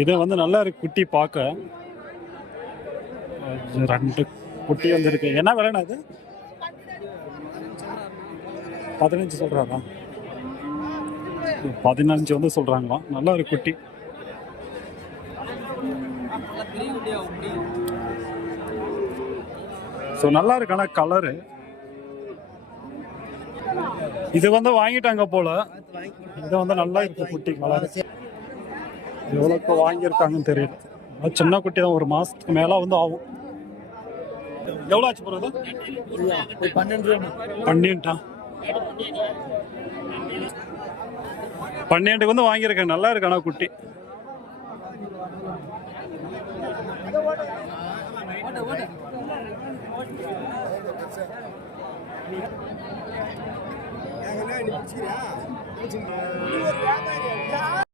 இது வந்து நல்லா இருக்கு குட்டி பார்க்க. ரெண்டு குட்டி வந்துருக்கு. என்ன விலைண்ணா இது? 15 சொல்றாரா? 15 வந்து சொல்றாங்களாம். நல்லா இருக்கு குட்டி. ஸோ நல்லா இருக்கு. ஆனால் கலரு இது வந்து வாங்கிட்டாங்க போல. இது வந்து நல்லா இருக்கு குட்டி கலர். எவ்வளோக்கு வாங்கியிருக்காங்கன்னு தெரியல. சின்ன குட்டி தான், ஒரு மாசத்துக்கு மேல வந்து ஆகும். எவ்வளோ ஆச்சு போறது? 12 12 வந்து வாங்கியிருக்கேன். நல்லா இருக்கு ஆனால் குட்டி.